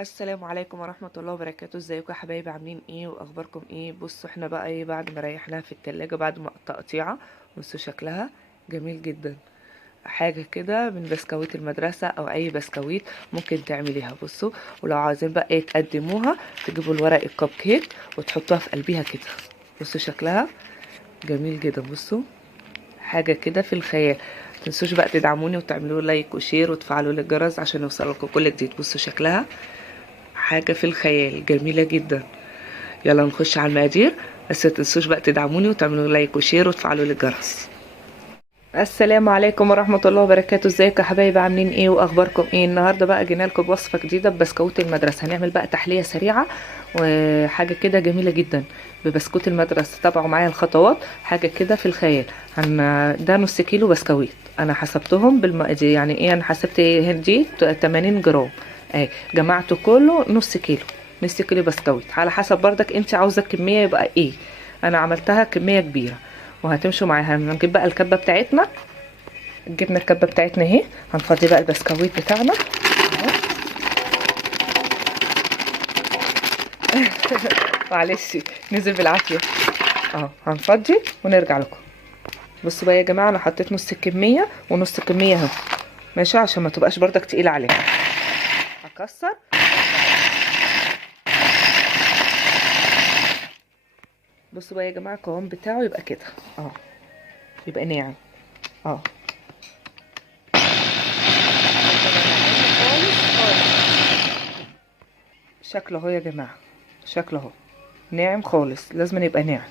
السلام عليكم ورحمة الله وبركاته. ازيكم يا حبايبي؟ عاملين ايه واخباركم ايه؟ بصوا احنا بقى ايه بعد ما ريحناها في التلاجة بعد ما تقطيعة. بصوا شكلها جميل جدا، حاجة كده من بسكويت المدرسة او اي بسكويت ممكن تعمليها. بصوا، ولو عايزين بقى ايه تقدموها تجيبوا الورق الكب كيك وتحطوها في قلبيها كده. بصوا شكلها جميل جدا. بصوا حاجة كده في الخيال. متنسوش بقى تدعموني وتعملوا لايك وشير وتفعلوا الجرس عشان يوصلكم كل جديد. بصوا شكلها حاجة في الخيال جميلة جدا. يلا نخش على المقادير، بس متنسوش بقى تدعموني وتعملوا لايك وشير وتفعلوا الجرس. السلام عليكم ورحمة الله وبركاته. ازيكم يا حبايبي؟ عاملين ايه واخباركم ايه؟ النهارده بقى جينا لكم بوصفة جديدة ببسكوت المدرسة. هنعمل بقى تحلية سريعة وحاجة كده جميلة جدا ببسكوت المدرسة. تابعوا معايا الخطوات، حاجة كده في الخيال. ده نص كيلو بسكويت، انا حسبتهم بالمقادير. يعني ايه؟ انا حسبت دي 80 جرام. اهي جمعته كله نص كيلو، نص كيلو بسكويت على حسب بردك انت عاوزة الكمية يبقى ايه. انا عملتها كمية كبيرة وهتمشوا معاها. هنجيب بقى الكبه بتاعتنا، جبنا الكبه بتاعتنا اهي. هنفضي بقى البسكويت بتاعنا معلش نزل بالعافيه. هنفضي ونرجع لكم. بصوا بقى يا جماعه، انا حطيت نص الكميه ونص الكميه اهو، ماشي، عشان ما تبقاش بردك تقيله عليها. هكسر. بصوا بقى يا جماعه، القوام بتاعه يبقى كده، يبقى ناعم. شكله اهو يا جماعه، شكله اهو ناعم خالص، لازم يبقى ناعم.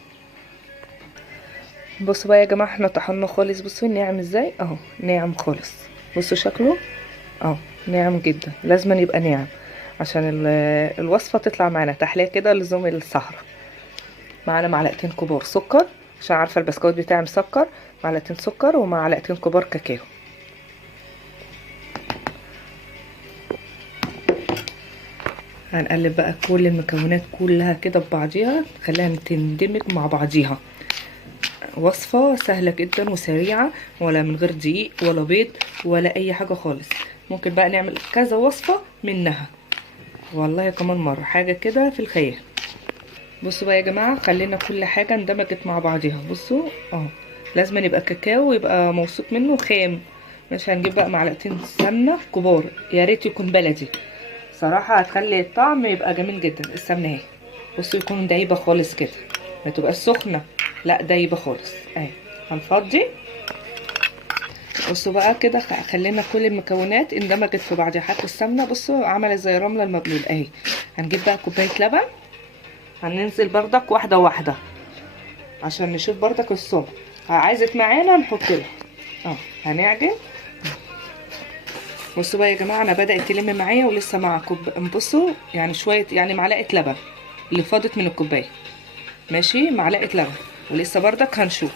بصوا بقى يا جماعه، احنا طحنا خالص. بصوا ناعم ازاي اهو، ناعم خالص. بصوا شكله ناعم جدا، لازم يبقى ناعم عشان الوصفه تطلع معانا تحليه كده لزوم السهره. معانا معلقتين كبار سكر، عشان عارفه البسكوت بتاعي مسكر. معلقتين سكر ومعلقتين كبار كاكاو. هنقلب بقى كل المكونات كلها كده ببعضيها، نخليها تندمج مع بعضيها. وصفة سهلة جدا وسريعة، ولا من غير دقيق ولا بيض ولا اي حاجة خالص. ممكن بقى نعمل كذا وصفة منها، والله كمان مرة حاجة كده في الخيال. بصوا بقى يا جماعة، خلينا كل حاجة اندمجت مع بعضها. بصوا لازم يبقى كاكاو يبقى موثوق منه خام. مش هنجيب بقى معلقتين سمنة كبار، يا ريت يكون بلدي، صراحة هتخلي الطعم يبقى جميل جدا. السمنة اهي، بصوا يكون دايبة خالص كده، ما تبقاش سخنة، لا دايبة خالص اهي. هنفضي. بصوا بقى كده، خلينا كل المكونات اندمجت في بعضها حتى السمنة. بصوا عملت زي رملة المبلول اهي. هنجيب بقى كوباية لبن، هننزل بردك واحدة واحدة عشان نشوف بردك السمك. عايزة معانا نحط لها هنعجن. بصوا بقى يا جماعه، انا بدات تلم معايا ولسه مع بصوا يعني شويه، يعني معلقه لبن اللي فاضت من الكوبايه، ماشي، معلقه لبن ولسه بردك هنشوف.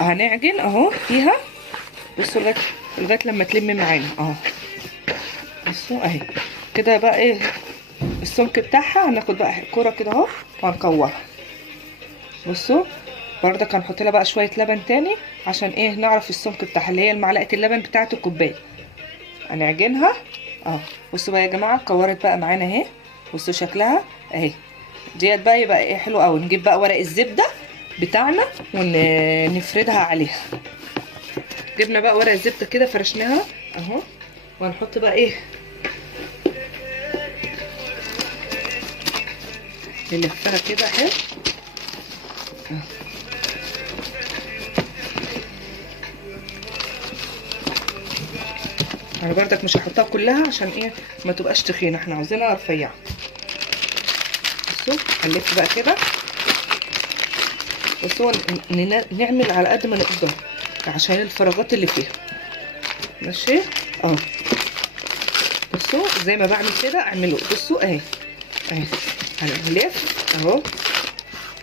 هنعجن اهو فيها. بصوا لغايه لما تلم معانا بصوا اهي كده بقى ايه السمك بتاعها. هناخد بقى كوره كده اهو وهنكورها. بصوا بردك هنحط لها بقى شويه لبن تاني عشان ايه نعرف السمك بتاعها، اللي هي معلقه اللبن بتاعه الكوبايه. هنعجنها بصوا بقى يا جماعه، كورت بقى معانا اهي. بصوا شكلها اهي ديت بقى. يبقى ايه حلو قوي. نجيب بقى ورق الزبده بتاعنا ونفردها عليها. جبنا بقى ورق الزبده كده فرشناها اهو، وهنحط بقى ايه نلفها كده اهي. انا بردك مش هحطها كلها عشان ايه ما تبقاش تخينه، احنا عاوزينها رفيعه. بصوا هنلف بقى كده. بصوا نعمل على قد ما نقدر عشان الفراغات اللي فيها، ماشي. بصوا زي ما بعمل كده اعملوا. بصوا اهي هنلف اهو.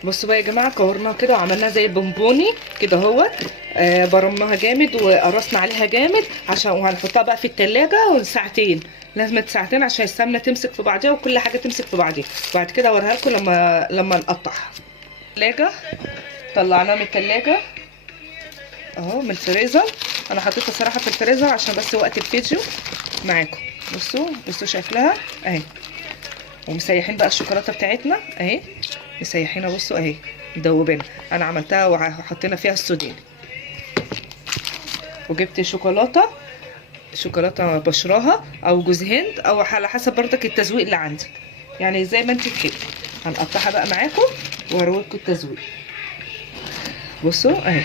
بصوا بقى يا جماعه، كورناها كده وعملناها زي البونبوني كده اهوت. برمناها جامد وقرصنا عليها جامد وهنحطها بقى في التلاجة ساعتين. لازم ساعتين عشان السمنه تمسك في بعضها وكل حاجه تمسك في بعضها. بعد كده اوريها لكم لما نقطعها. التلاجة طلعناها من التلاجة اهو، من الفريزر. انا حطيتها صراحه في الفريزر عشان بس وقت الفيديو معاكم. بصوا شكلها اهي. ومسيحين بقى الشوكولاته بتاعتنا اهي، مسيحينها بصوا اهي، مدوبينها. انا عملتها وحطينا فيها السوداني. وجبت شوكولاته بشراها او جوز هند، او على حسب برضك التزويق اللي عندي، يعني زي ما انت تحبي. هنقطعها بقى معاكم واوريكم التزويق. بصوا اهي،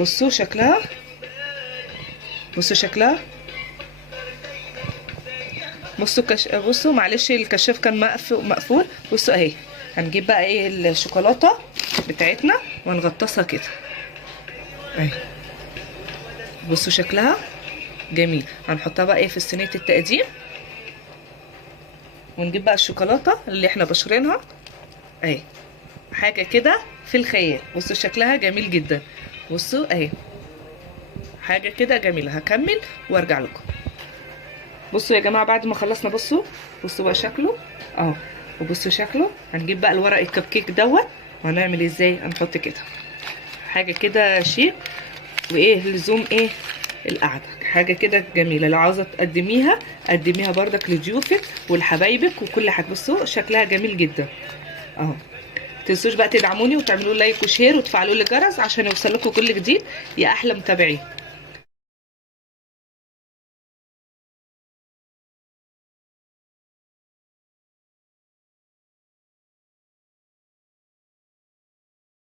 بصوا شكلها، بصوا معلش الكشاف كان مقفول. بصوا اهي. هنجيب بقى ايه الشوكولاته بتاعتنا ونغطسها كده اهي. بصوا شكلها جميل. هنحطها بقى ايه في صينيه التقديم، ونجيب بقى الشوكولاته اللي احنا بشرينها اهي، حاجه كده في الخيال. بصوا شكلها جميل جدا. بصوا اهي، حاجه كده جميله. هكمل وارجع لكم. بصوا يا جماعه بعد ما خلصنا، بصوا بقى شكله اهو. وبصوا شكله. هنجيب بقى الورق الكب كيك دوت، وهنعمل ازاي؟ هنحط كده حاجه كده شيك، وايه لزوم ايه القعده، حاجه كده جميله. لو عاوزه تقدميها قدميها بردك لضيوفك ولحبايبك وكل حاجه. بصوا شكلها جميل جدا اهو. متنسوش بقى تدعموني وتعملوا لايك وشير وتفعلوا لي الجرس عشان يوصل لكم كل جديد يا احلى متابعين.